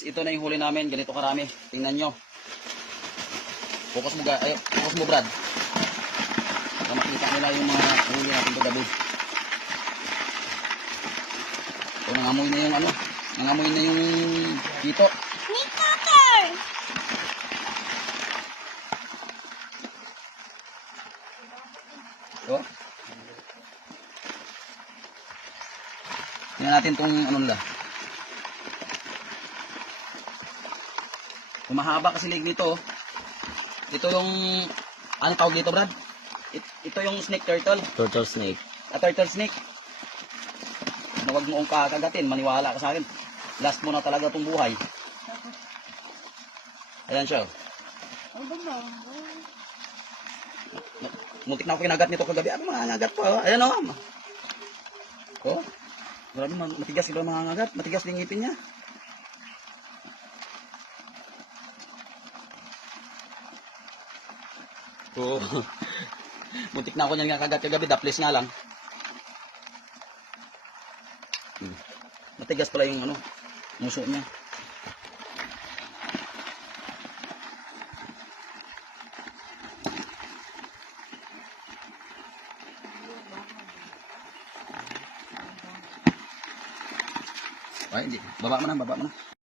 Ito na yung huli namin, ganito karami. Tingnan nyo. Focus mo Brad. Para makita nila yung mga huli natin kagabi. So, nangamoy na yung nangamoy na yung dito. So, tingnan natin itong nila. Mahaba kasi leg nito. Ito yung ano tawag dito, Brad? Ito yung snake turtle. Turtle snake. Turtle snake. Na wag mo kong kakagatin, maniwala ka sa akin. Last mo na talaga itong buhay. Ayan siya. Muntik na ako kinagat nito kagabi. Ano mga ngagat pa? Ayan o. Oh. Grabe, matigas iba mga ngagat. Matigas din ngipin niya. Oo. Muntik na ako niyan nga kagat kagabi, daplis nga lang. Matigas pala yung muso niya. Ay, hindi. Baba mo na.